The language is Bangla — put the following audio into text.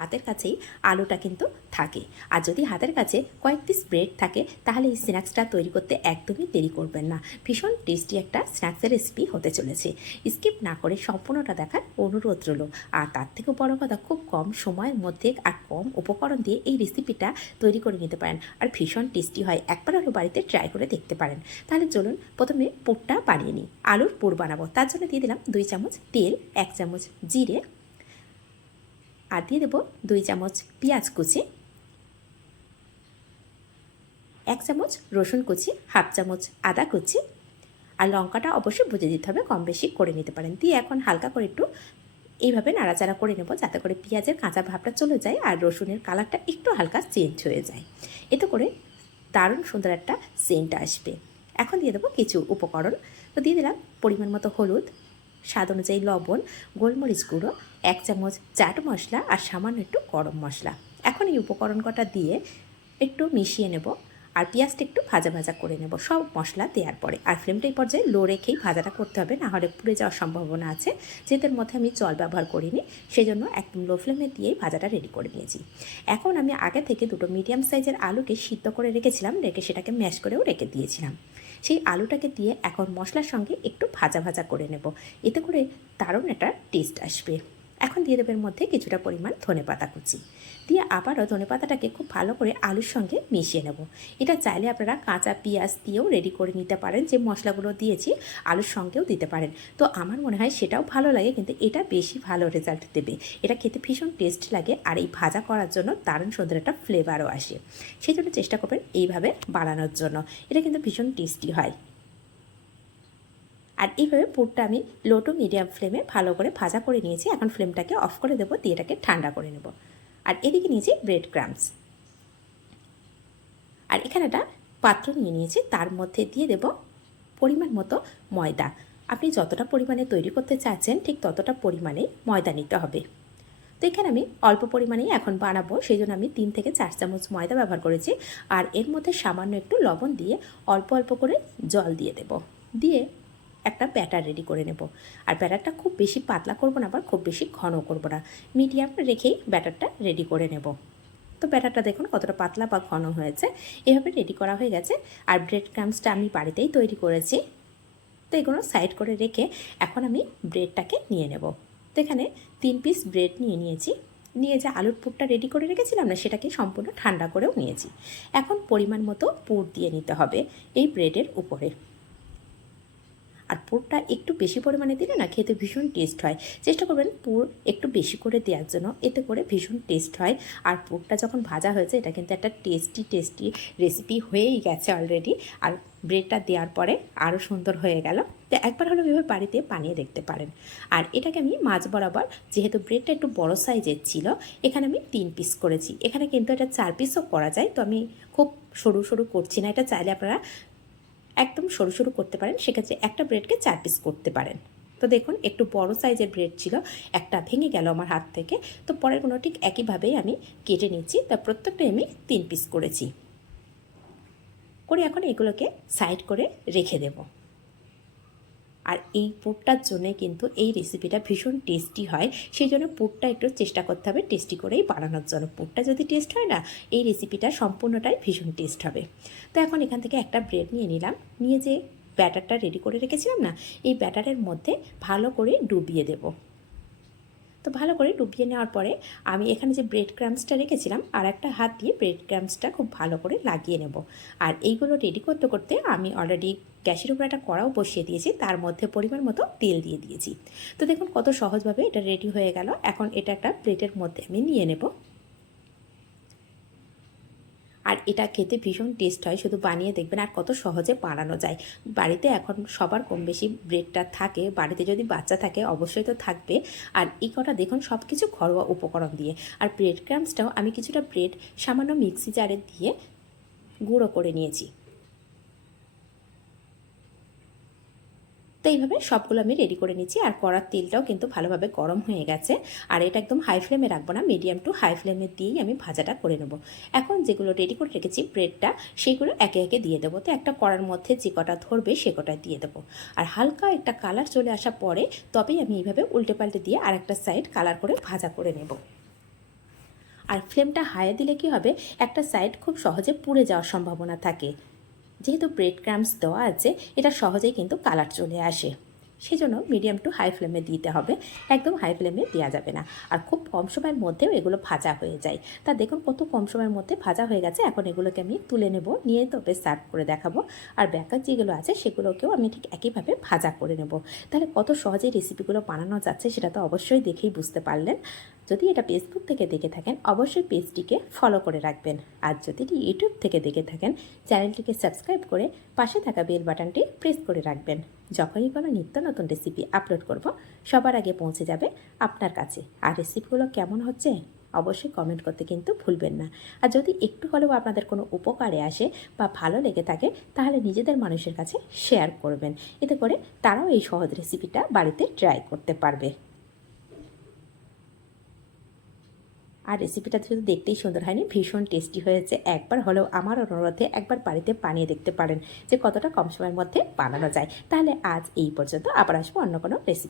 হাতের কাছেই আলুটা কিন্তু থাকে। আর যদি হাতের কাছে কয়েক পিস ব্রেড থাকে তাহলে এই স্ন্যাক্সটা তৈরি করতে একদমই দেরি করবেন না। ভীষণ টেস্টি একটা স্ন্যাক্সের রেসিপি হতে চলেছে। স্কিপ না করে সম্পূর্ণটা দেখার অনুরোধ রইল। আর তার থেকেও বড় কথা, খুব কম সময়ের মধ্যে আর কম উপকরণ দিয়ে এই রেসিপিটা তৈরি করে নিতে পারেন। আর ভীষণ টেস্টি হয়, একবার হলো বাড়িতে ট্রাই করে দেখতে পারেন। তাহলে চলুন প্রথমে পুরটা বানিয়ে নিই। আলুর পুর বানাবো, তার জন্য দিয়ে দিলাম 2 চামচ তেল, 1 চামচ জিরে, আর দিয়ে দেবো 2 চামচ পেঁয়াজ কুচি, 1 চামচ রসুন কুচি, হাফ চামচ আদা কুচি, আর লঙ্কাটা অবশ্যই বুঝে দিতে হবে, কম বেশি করে নিতে পারেন। দিয়ে এখন হালকা করে একটু এইভাবে নাড়াচাড়া করে নেব, যাতে করে পেঁয়াজের কাঁচা ভাবটা চলে যায় আর রসুনের কালারটা একটু হালকা চেঞ্জ হয়ে যায়। এতে করে দারুণ সুন্দর একটা সেন্ট আসবে। এখন দিয়ে দেবো কিছু উপকরণ। তো দিয়ে দিলাম পরিমাণ মতো হলুদ, স্বাদ অনুযায়ী লবণ, গোলমরিচ গুঁড়ো, 1 চামচ চাট মশলা আর সামান্য একটু গরম মশলা। এখন এই উপকরণ কটা দিয়ে একটু মিশিয়ে নেব আর পেঁয়াজটা একটু ভাজা ভাজা করে নেব সব মশলা দেওয়ার পরে। আর ফ্লেমটা এই পর্যায়ে লো রেখেই ভাজাটা করতে হবে, না হলে পুড়ে যাওয়ার সম্ভাবনা আছে। যেটার মধ্যে আমি জল ব্যবহার করিনি, সেই জন্য একদম লো ফ্লেমে দিয়েই ভাজাটা রেডি করে নিয়েছি। এখন আমি আগে থেকে 2টো মিডিয়াম সাইজের আলুকে সিদ্ধ করে রেখেছিলাম, রেখে সেটাকে ম্যাশ করেও রেখে দিয়েছিলাম। সেই আলুটাকে দিয়ে এখন মশলার সঙ্গে একটু ভাজা ভাজা করে নেব, এতে করে দারুণ একটা টেস্ট আসবে। এখন দিয়ে দেবের মধ্যে কিছুটা পরিমাণ ধনেপাতা কুচি, দিয়ে আবারও ধনেপাতাটাকে খুব ভালো করে আলুর সঙ্গে মিশিয়ে নেব। এটা চাইলে আপনারা কাঁচা পেঁয়াজ দিয়েও রেডি করে নিতে পারেন, যে মশলাগুলো দিয়েছি আলুর সঙ্গেও দিতে পারেন। তো আমার মনে হয় সেটাও ভালো লাগে, কিন্তু এটা বেশি ভালো রেজাল্ট দেবে। এটা খেতে ভীষণ টেস্ট লাগে, আর এই ভাজা করার জন্য দারুণ সুন্দর একটা ফ্লেভারও আসে। সেই জন্য চেষ্টা করবেন এইভাবে বানানোর জন্য, এটা কিন্তু ভীষণ টেস্টি হয়। আর এইভাবে পুরটা আমি লো টু মিডিয়াম ফ্লেমে ভালো করে ভাজা করে নিয়েছি। এখন ফ্লেমটাকে অফ করে দেবো, দিয়ে এটাকে ঠান্ডা করে নেব। আর এদিকে নিয়েছি ব্রেড ক্রাম্বস, আর এখানে একটা পাত্র নিয়ে নিয়েছি, তার মধ্যে দিয়ে দেব পরিমাণ মতো ময়দা। আপনি যতটা পরিমাণে তৈরি করতে চাচ্ছেন ঠিক ততটা পরিমাণে ময়দা নিতে হবে। তো এখানে আমি অল্প পরিমাণেই এখন বানাবো, সেই জন্য আমি 3 থেকে 4 চামচ ময়দা ব্যবহার করেছি। আর এর মধ্যে সামান্য একটু লবণ দিয়ে অল্প অল্প করে জল দিয়ে দেব, দিয়ে একটা ব্যাটার রেডি করে নেব। আর ব্যাটারটা খুব বেশি পাতলা করব না, আবার খুব বেশি ঘন করব না, মিডিয়াম রেখেই ব্যাটারটা রেডি করে নেব। তো ব্যাটারটা দেখুন কতটা পাতলা বা ঘন হয়েছে, এভাবে রেডি করা হয়ে গেছে। আর ব্রেড ক্রাম্বসটা আমি বাড়িতেই তৈরি করেছি। তো এগুলো সাইড করে রেখে এখন আমি ব্রেডটাকে নিয়ে নেব। তো এখানে 3 পিস ব্রেড নিয়ে নিয়েছি, নিয়ে যে আলুর পুরটা রেডি করে রেখেছিলাম না, সেটাকে সম্পূর্ণ ঠান্ডা করেও নিয়েছি। এখন পরিমাণ মতো পুর দিয়ে নিতে হবে এই ব্রেডের উপরে। আর পুরটা একটু বেশি পরিমাণে দিলে না খেতে ভীষণ টেস্ট হয়। চেষ্টা করবেন পুর একটু বেশি করে দেওয়ার জন্য, এতে করে ভীষণ টেস্ট হয়। আর পুরটা যখন ভাজা হয়েছে, এটা কিন্তু একটা টেস্টি রেসিপি হয়েই গেছে অলরেডি। আর ব্রেডটা দেওয়ার পরে আরও সুন্দর হয়ে গেল। তো একবার হলো এভাবে বাড়িতে বানিয়ে দেখতে পারেন। আর এটাকে আমি মাঝ বরাবর, যেহেতু ব্রেডটা একটু বড় সাইজের ছিল, এখানে আমি 3 পিস করেছি। এখানে কিন্তু এটা 4 পিসও করা যায়, তো আমি খুব সরু সরু করছি না। এটা চাইলে আপনারা একদম সরু সরু করতে পারেন, সেক্ষেত্রে একটা ব্রেডকে 4 পিস করতে পারেন। তো দেখুন একটু বড় সাইজের ব্রেড ছিল, একটা ভেঙে গেল আমার হাত থেকে। তো পরেরগুলো ঠিক একইভাবেই আমি কেটে নিচ্ছি। তা প্রত্যেকটাই আমি 3 পিস করেছি, করে এখন এগুলোকে সাইড করে রেখে দেব। আর এই পুরটার জন্যে কিন্তু এই রেসিপিটা ভীষণ টেস্টি হয়, সেই জন্য পুরটা একটু চেষ্টা করতে হবে টেস্টি করেই বানানোর জন্য। পুরটা যদি টেস্ট হয় না, এই রেসিপিটা সম্পূর্ণটাই ভীষণ টেস্ট হবে। তো এখন এখান থেকে একটা ব্রেড নিয়ে নিলাম, নিয়ে যে ব্যাটারটা রেডি করে রেখেছিলাম না, এই ব্যাটারের মধ্যে ভালো করে ডুবিয়ে দেব। তো ভালো করে ডুবিয়ে নেওয়ার পরে আমি এখানে যে ব্রেড ক্রাম্বসটা রেখেছিলাম, আর একটা হাত দিয়ে ব্রেড ক্রাম্বসটা খুব ভালো করে লাগিয়ে নেব। আর এইগুলো রেডি করতে করতে আমি অলরেডি গ্যাসের উপরে একটা কড়াও বসিয়ে দিয়েছি, তার মধ্যে পরিমাণ মতো তেল দিয়ে দিয়েছি। তো দেখুন কত সহজভাবে এটা রেডি হয়ে গেল। এখন এটা একটা প্লেটের মধ্যে আমি নিয়ে নেব। আর এটা খেতে ভীষণ টেস্ট হয়, শুধু বানিয়ে দেখবেন আর কত সহজে বানানো যায়। বাড়িতে এখন সবার কম বেশি ব্রেডটা থাকে, বাড়িতে যদি বাচ্চা থাকে অবশ্যই তো থাকবে। আর এই কটা দেখুন সব কিছু ঘরোয়া উপকরণ দিয়ে। আর ব্রেড ক্রাম্বসটাও আমি কিছুটা ব্রেড সামান্য মিক্সি জারে দিয়ে গুঁড়ো করে নিয়েছি। তো এইভাবে সবগুলো আমি রেডি করে নিচ্ছি। আর কড়ার তেলটাও কিন্তু ভালোভাবে গরম হয়ে গেছে। আর এটা একদম হাই ফ্লেমে রাখবো না, মিডিয়াম টু হাই ফ্লেমে দিয়েই আমি ভাজাটা করে নেব। এখন যেগুলো রেডি করে রেখেছি ব্রেডটা, সেগুলো একে একে দিয়ে দেবো। তো একটা কড়ার মধ্যে যে কটা ধরবে সে কটা দিয়ে দেবো। আর হালকা একটা কালার চলে আসা পরে তবেই আমি এইভাবে উল্টে পাল্টে দিয়ে আর একটা সাইড কালার করে ভাজা করে নেব। আর ফ্লেমটা হাইয়ে দিলে কি হবে, একটা সাইড খুব সহজে পুড়ে যাওয়ার সম্ভাবনা থাকে। যেহেতু ব্রেড ক্রাম্বস দেওয়া আছে, এটা সহজেই কিন্তু কালার চলে আসে। সেজন্য মিডিয়াম টু হাই ফ্লেমে দিতে হবে, একদম হাই ফ্লেমে দেওয়া যাবে না। আর খুব কম সময়ের মধ্যেও এগুলো ভাজা হয়ে যায়। তা দেখুন কত কম সময়ের মধ্যে ভাজা হয়ে গেছে। এখন এগুলোকে আমি তুলে নেব, নিয়ে তবে সার্ভ করে দেখাবো। আর ব্যাকার যেগুলো আছে সেগুলোকেও আমি ঠিক একইভাবে ভাজা করে নেব। তাহলে কত সহজেই রেসিপিগুলো বানানো যাচ্ছে সেটা তো অবশ্যই দেখেই বুঝতে পারলেন। যদি এটা ফেসবুক থেকে দেখে থাকেন অবশ্যই পেজটিকে ফলো করে রাখবেন। আর যদি ইউটিউব থেকে দেখে থাকেন চ্যানেলটিকে সাবস্ক্রাইব করে পাশে থাকা বেল বাটনটি প্রেস করে রাখবেন। যখনই কোনো নিত্য নতুন রেসিপি আপলোড করব সবার আগে পৌঁছে যাবে আপনার কাছে। আর রেসিপিগুলো কেমন হচ্ছে অবশ্যই কমেন্ট করতে কিন্তু ভুলবেন না। আর যদি একটু হলেও আপনাদের কোনো উপকারে আসে বা ভালো লেগে থাকে তাহলে নিজেদের মানুষের কাছে শেয়ার করবেন, এতে করে তারাও এই সহজ রেসিপিটা বাড়িতে ট্রাই করতে পারবে। আর রেসিপিটা শুধু দেখতেই সুন্দর হয়নি, ভীষণ টেস্টি হয়েছে। একবার হলেও আমার অনুরোধে একবার বাড়িতে বানিয়ে দেখতে পারেন যে কতটা কম সময়ের মধ্যে বানানো যায়। তাহলে আজ এই পর্যন্ত, আবার আসবো অন্য কোনো রেসিপি।